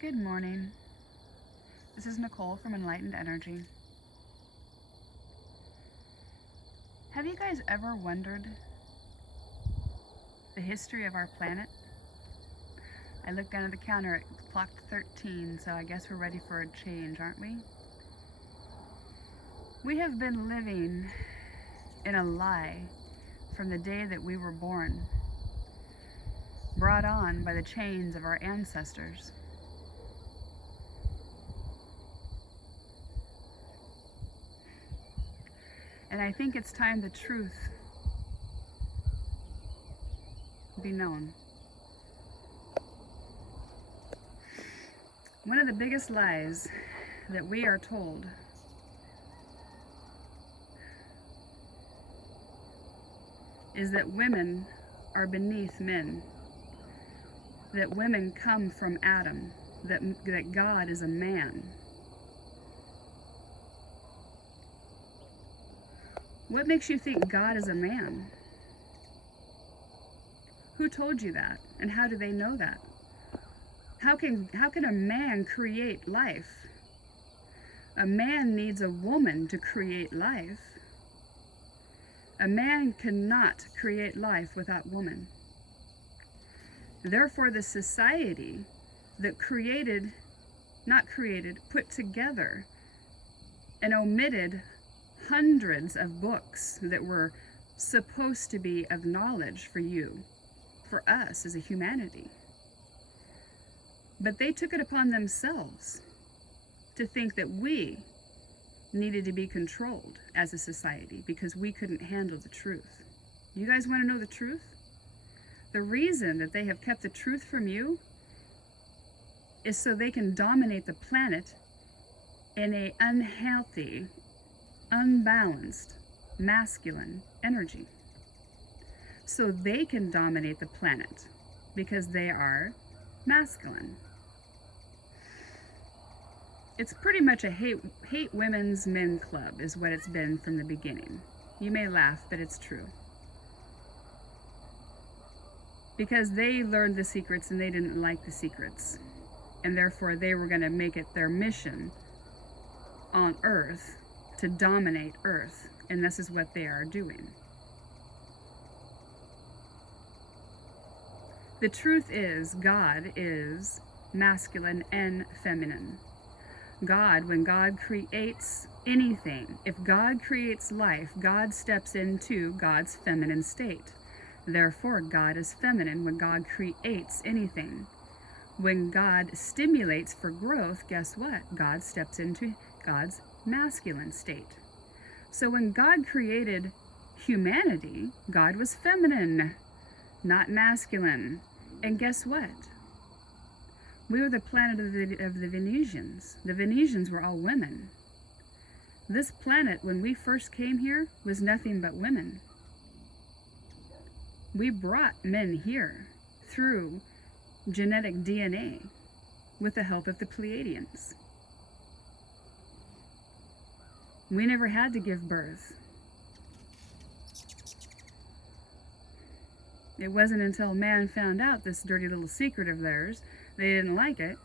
Good morning. This is Nicole from Enlightened Energy. Have you guys ever wondered the history of our planet? I looked down at the counter, it clocked 13, so I guess we're ready for a change, aren't we? We have been living in a lie from the day that we were born, brought on by the chains of our ancestors. And I think it's time the truth be known. One of the biggest lies that we are told is that women are beneath men, that women come from Adam, that God is a man. What makes you think God is a man? Who told you that? And how do they know that? How can a man create life? A man needs a woman to create life. A man cannot create life without woman. Therefore, the society that put together and omitted hundreds of books that were supposed to be of knowledge for you, for us as a humanity. But they took it upon themselves to think that we needed to be controlled as a society because we couldn't handle the truth. You guys want to know the truth? The reason that they have kept the truth from you is so they can dominate the planet in an unhealthy, unbalanced, masculine energy. So they can dominate the planet because they are masculine. It's pretty much a hate women's men club is what it's been from the beginning. You may laugh, but it's true. Because they learned the secrets and they didn't like the secrets. And therefore they were going to make it their mission on Earth to dominate Earth, and this is what they are doing. The truth is, God is masculine and feminine. God, when God creates anything, if God creates life, God steps into God's feminine state. Therefore, God is feminine when God creates anything. When God stimulates for growth, guess what? God steps into God's masculine state. So when God created humanity, God was feminine, not masculine. And guess what? We were the planet of the Venetians. The Venetians were all women. This planet, when we first came here, was nothing but women. We brought men here through genetic DNA with the help of the Pleiadians. We never had to give birth. It wasn't until man found out this dirty little secret of theirs, they didn't like it,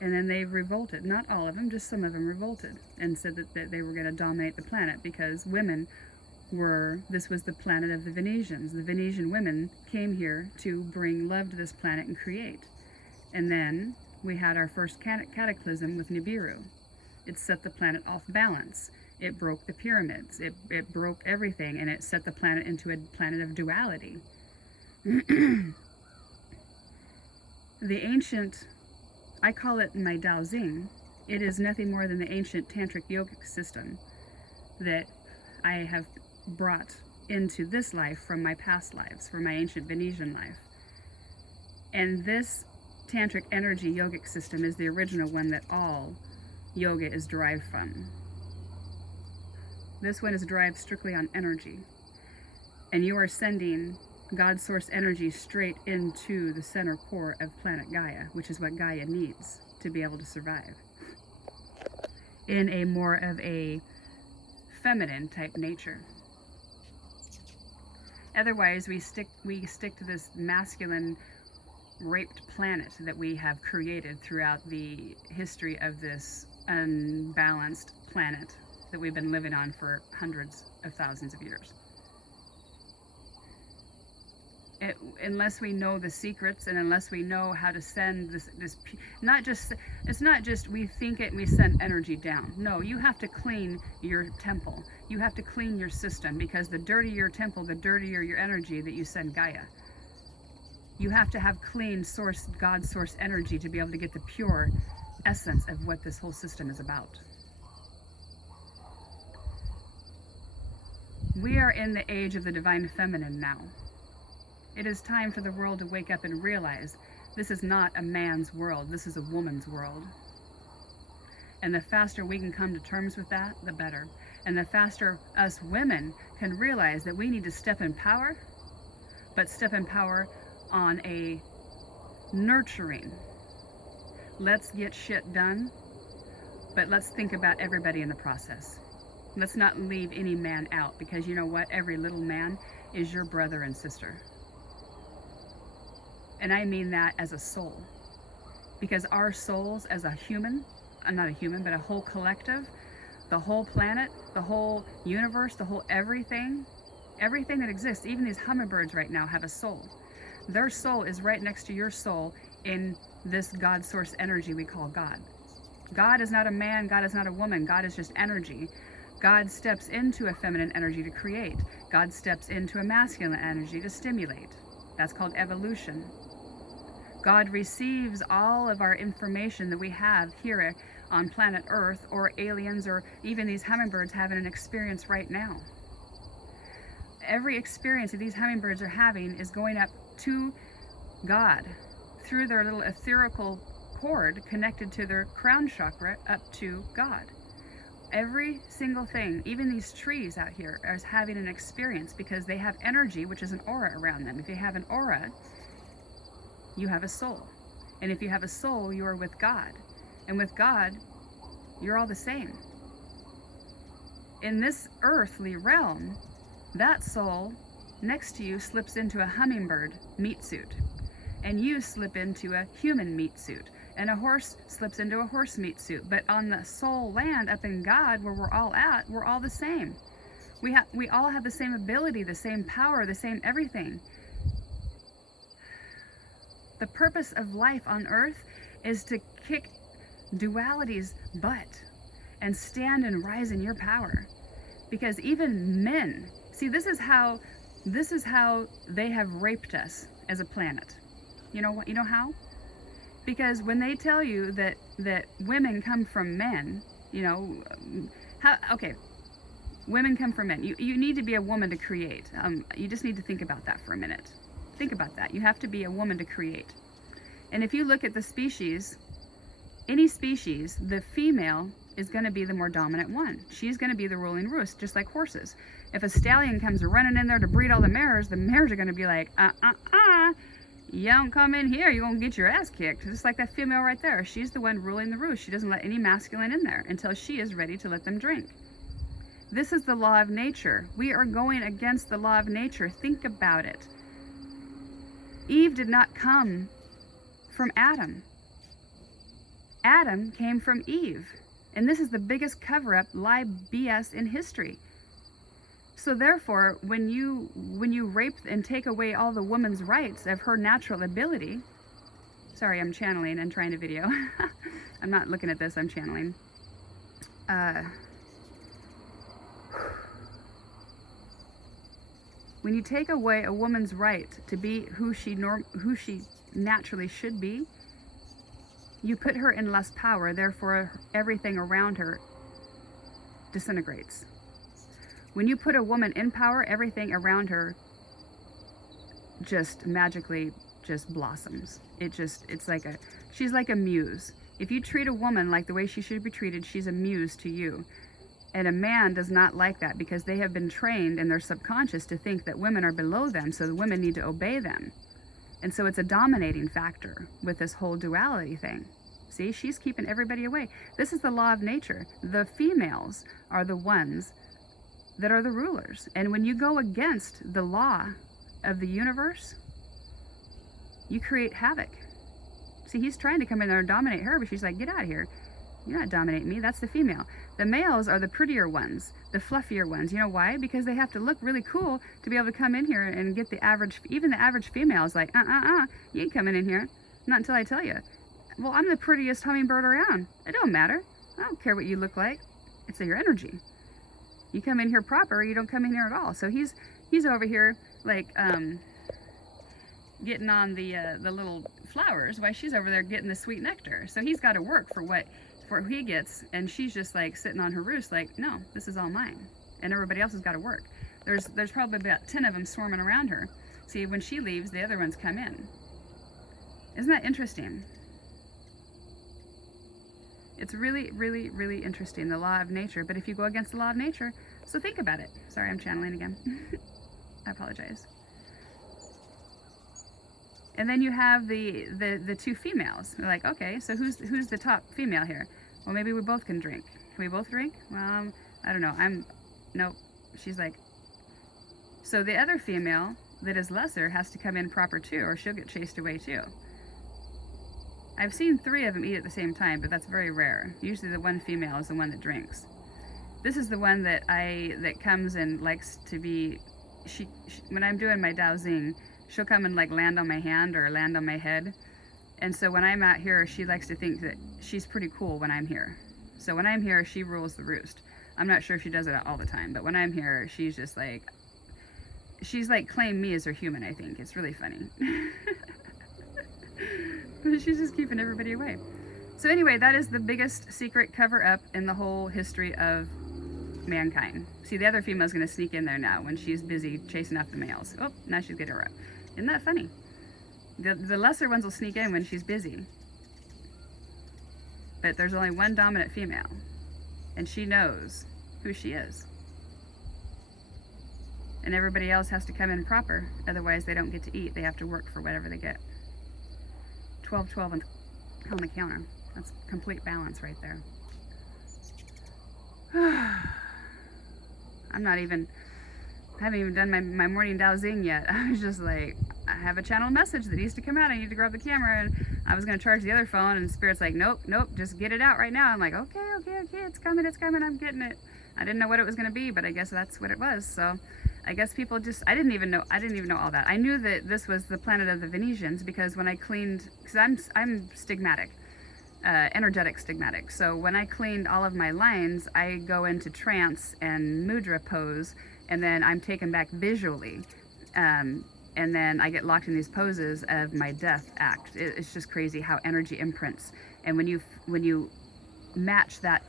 and then they revolted. Not all of them, just some of them revolted and said that they were going to dominate the planet because women this was the planet of the Venetians. The Venetian women came here to bring love to this planet and create. And then we had our first cataclysm with Nibiru. It set the planet off balance. It broke the pyramids. It broke everything, and it set the planet into a planet of duality. The ancient, I call it my Dao Xing, it is nothing more than the ancient tantric yogic system that I have brought into this life from my past lives, from my ancient Venetian life. And this tantric energy yogic system is the original one that all yoga is derived from. This one is derived strictly on energy. And you are sending God's source energy straight into the center core of planet Gaia, which is what Gaia needs to be able to survive in a more of a feminine type nature. Otherwise, we stick to this masculine raped planet that we have created throughout the history of this unbalanced planet that we've been living on for hundreds of thousands of years. Unless we know the secrets, and unless we know how to send it's not just we think it and we send energy down. No, you have to clean your temple. You have to clean your system, because the dirtier your temple, the dirtier your energy that you send Gaia. You have to have clean source, God source energy to be able to get the pure essence of what this whole system is about. We are in the age of the divine feminine now. It is time for the world to wake up and realize this is not a man's world, this is a woman's world. And the faster we can come to terms with that, the better. And the faster us women can realize that we need to step in power, but step in power on a nurturing. Let's get shit done, but let's think about everybody in the process. Let's not leave any man out, because you know what? Every little man is your brother and sister. And I mean that as a soul, because our souls as a human, not a human, but a whole collective, the whole planet, the whole universe, the whole everything that exists, even these hummingbirds right now have a soul. Their soul is right next to your soul in this God source energy we call God. God is not a man, God is not a woman, God is just energy. God steps into a feminine energy to create. God steps into a masculine energy to stimulate. That's called evolution. God receives all of our information that we have here on planet Earth, or aliens, or even these hummingbirds having an experience right now. Every experience that these hummingbirds are having is going up to God through their little etherical cord connected to their crown chakra, up to God. Every single thing, even these trees out here, are having an experience because they have energy, which is an aura around them. If you have an aura, you have a soul. And if you have a soul, you are with God. And with God, you're all the same. In this earthly realm, that soul next to you slips into a hummingbird meat suit. And you slip into a human meat suit. And a horse slips into a horse meat suit. But on the soul land up in God, where we're all at, we're all the same. We all have the same ability, the same power, the same everything. The purpose of life on earth is to kick duality's butt and stand and rise in your power. Because even men, see, this is how they have raped us as a planet. You know what? You know how? Because when they tell you that women come from men, you know, okay, women come from men. You need to be a woman to create. You just need to think about that for a minute. Think about that. You have to be a woman to create. And if you look at the species, any species, the female is going to be the more dominant one. She's going to be the ruling roost, just like horses. If a stallion comes running in there to breed all the mares are going to be like, you don't come in here, you're going to get your ass kicked. Just like that female right there. She's the one ruling the roost. She doesn't let any masculine in there until she is ready to let them drink. This is the law of nature. We are going against the law of nature. Think about it. Eve did not come from Adam. Adam came from Eve. And this is the biggest cover-up, lie, BS in history. So therefore, when you rape and take away all the woman's rights of her natural ability, sorry, I'm channeling and trying to video. I'm not looking at this, I'm channeling. When you take away a woman's right to be who she naturally should be, you put her in less power, therefore everything around her disintegrates. When you put a woman in power, everything around her just magically just blossoms. She's like a muse. If you treat a woman like the way she should be treated, she's a muse to you. And a man does not like that, because they have been trained in their subconscious to think that women are below them, so the women need to obey them. And so it's a dominating factor with this whole duality thing. See, she's keeping everybody away. This is the law of nature. The females are the ones that are the rulers. And when you go against the law of the universe, you create havoc. See, he's trying to come in there and dominate her, but she's like, get out of here. You're not dominating me. That's the female. The males are the prettier ones, the fluffier ones. You know why? Because they have to look really cool to be able to come in here and get the average, even the average female is like, you ain't coming in here. Not until I tell you. Well, I'm the prettiest hummingbird around. It don't matter. I don't care what you look like. It's your energy. You come in here proper, or you don't come in here at all. So he's over here like getting on the little flowers, while she's over there getting the sweet nectar. So he's got to work for what he gets, and she's just like sitting on her roost like, no, this is all mine, and everybody else has got to work. There's probably about 10 of them swarming around her. See, when she leaves, the other ones come in. Isn't that interesting? It's really, really, really interesting, the law of nature. But if you go against the law of nature, so think about it. Sorry, I'm channeling again. I apologize. And then you have the two females. They're like, okay, so who's the top female here? Well, maybe we both can drink. Can we both drink? Well, I don't know. Nope. She's like, so the other female that is lesser has to come in proper too, or she'll get chased away too. I've seen 3 of them eat at the same time, but that's very rare. Usually the one female is the one that drinks. This is the one that comes and likes to be, she when I'm doing my dowsing, she'll come and like land on my hand or land on my head. And so when I'm out here, she likes to think that she's pretty cool when I'm here. So when I'm here, she rules the roost. I'm not sure if she does it all the time, but when I'm here, she's just like, she's like claimed me as her human, I think. It's really funny. But she's just keeping everybody away. So anyway, that is the biggest secret cover-up in the whole history of mankind. See, the other female's going to sneak in there now when she's busy chasing after the males. Oh, now she's getting her up. Isn't that funny? The lesser ones will sneak in when she's busy. But there's only one dominant female, and she knows who she is. And everybody else has to come in proper, otherwise they don't get to eat. They have to work for whatever they get. 12 on the counter. That's complete balance right there. I haven't even done my morning dowsing yet. I was just like, I have a channel message that needs to come out. I need to grab the camera, and I was going to charge the other phone, and Spirit's like, nope, just get it out right now. I'm like, okay, it's coming, I'm getting it. I didn't know what it was going to be, but I guess that's what it was. So I guess people just, I didn't even know all that. I knew that this was the planet of the Venetians because when I cleaned, because I'm stigmatic, energetic stigmatic. So when I cleaned all of my lines, I go into trance and mudra pose, and then I'm taken back visually. And then I get locked in these poses of my death act. It's just crazy how energy imprints. And when you match that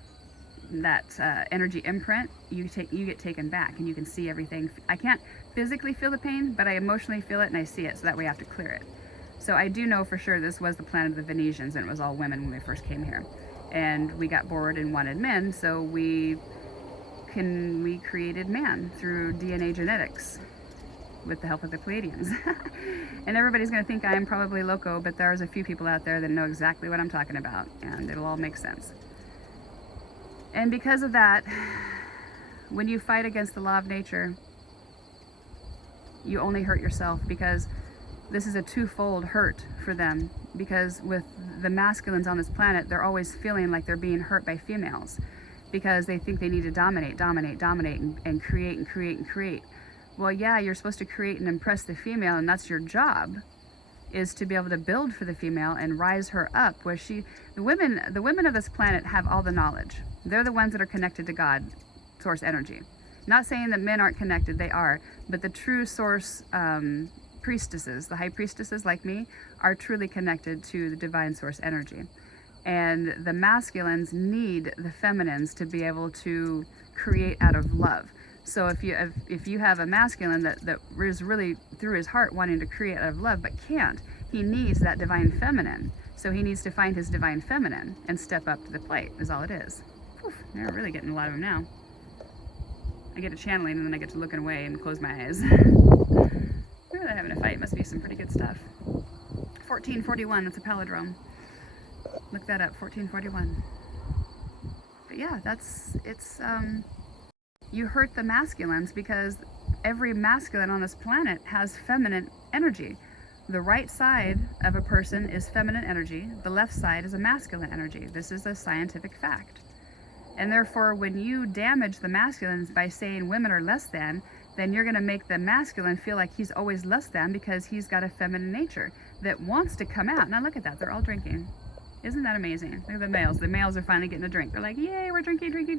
energy imprint, you get taken back, and you can see everything. I can't physically feel the pain, but I emotionally feel it, and I see it, so that way I have to clear it. So I do know for sure this was the planet of the Venetians, and it was all women when we first came here. And we got bored and wanted men, so we created man through DNA genetics with the help of the Pleiadians. And everybody's going to think I'm probably loco, but there's a few people out there that know exactly what I'm talking about, and it'll all make sense. And because of that, when you fight against the law of nature, you only hurt yourself, because this is a twofold hurt for them. Because with the masculines on this planet, they're always feeling like they're being hurt by females, because they think they need to dominate, and create. Well, yeah, you're supposed to create and impress the female, and that's your job, is to be able to build for the female and rise her up, where the women of this planet have all the knowledge. They're the ones that are connected to God, source energy. Not saying that men aren't connected, they are, but the true source priestesses, the high priestesses like me, are truly connected to the divine source energy. And the masculines need the feminines to be able to create out of love. So if you have a masculine that is really through his heart wanting to create out of love but can't, he needs that divine feminine. So he needs to find his divine feminine and step up to the plate, is all it is. Whew, they're really getting a lot of them now. I get to channeling, and then I get to looking away and close my eyes. They're having a fight. Must be some pretty good stuff. 1441, that's a palindrome. Look that up, 1441. But yeah, you hurt the masculines, because every masculine on this planet has feminine energy. The right side of a person is feminine energy. The left side is a masculine energy. This is a scientific fact. And therefore, when you damage the masculines by saying women are less than, then you're going to make the masculine feel like he's always less than because he's got a feminine nature that wants to come out. Now look at that. They're all drinking. Isn't that amazing? Look at the males. The males are finally getting a drink. They're like, yay, we're drinking. Before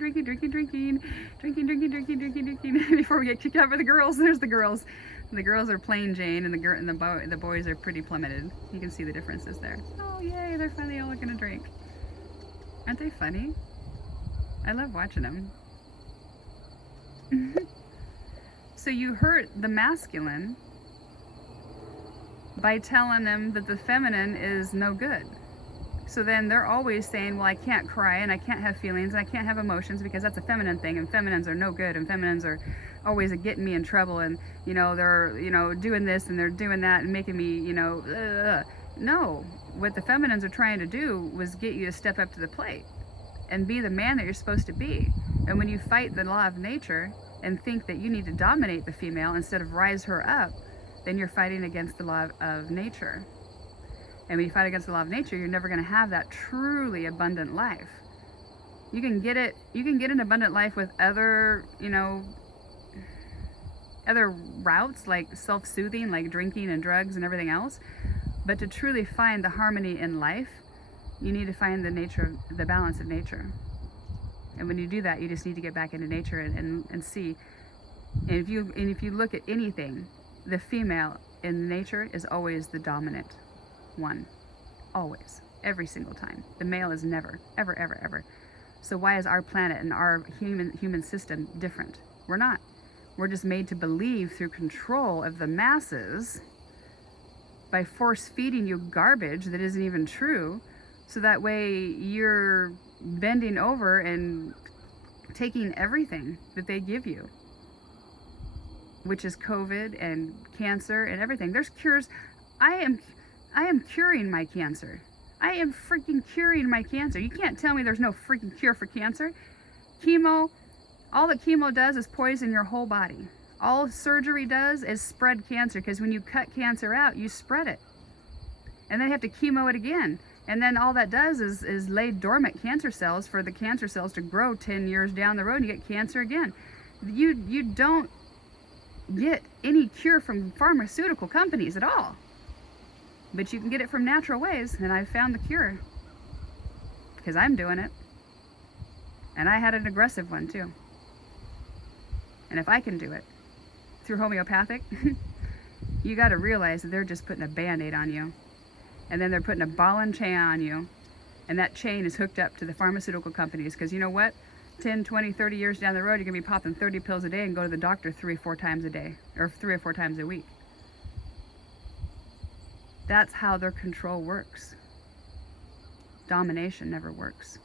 we get kicked out by the girls, there's the girls. The girls are plain Jane, and the boys are pretty plummeted. You can see the differences there. Oh, yay, they're finally all going to drink. Aren't they funny? I love watching them. So you hurt the masculine by telling them that the feminine is no good. So then they're always saying, well, I can't cry and I can't have feelings and I can't have emotions because that's a feminine thing, and feminines are no good, and feminines are always getting me in trouble, and they're doing this and they're doing that and making me No, what the feminines are trying to do was get you to step up to the plate and be the man that you're supposed to be. And when you fight the law of nature and think that you need to dominate the female instead of rise her up, then you're fighting against the law of nature. And when you fight against the law of nature, you're never going to have that truly abundant life. You can get an abundant life with other routes, like self-soothing, like drinking and drugs and everything else. But to truly find the harmony in life, you need to find the balance of nature. And when you do that, you just need to get back into nature and see. And if you look at anything, the female in nature is always the dominant one. Always. Every single time. The male is never, ever, ever, ever. So why is our planet and our human system different? We're not. We're just made to believe through control of the masses by force feeding you garbage that isn't even true. So that way you're bending over and taking everything that they give you, which is COVID and cancer and everything. There's cures. I am curing my cancer. I am freaking curing my cancer. You can't tell me there's no freaking cure for cancer. Chemo, all that chemo does is poison your whole body. All surgery does is spread cancer, because when you cut cancer out, you spread it. And then you have to chemo it again. And then all that does is lay dormant cancer cells for the cancer cells to grow 10 years down the road, and you get cancer again. You don't get any cure from pharmaceutical companies at all. But you can get it from natural ways, and I've found the cure. Because I'm doing it. And I had an aggressive one too. And if I can do it through homeopathic, you got to realize that they're just putting a Band-Aid on you. And then they're putting a ball and chain on you. And that chain is hooked up to the pharmaceutical companies. Because you know what? 10, 20, 30 years down the road, you're going to be popping 30 pills a day and go to the doctor 3 or 4 times a day. Or 3 or 4 times a week. That's how their control works. Domination never works.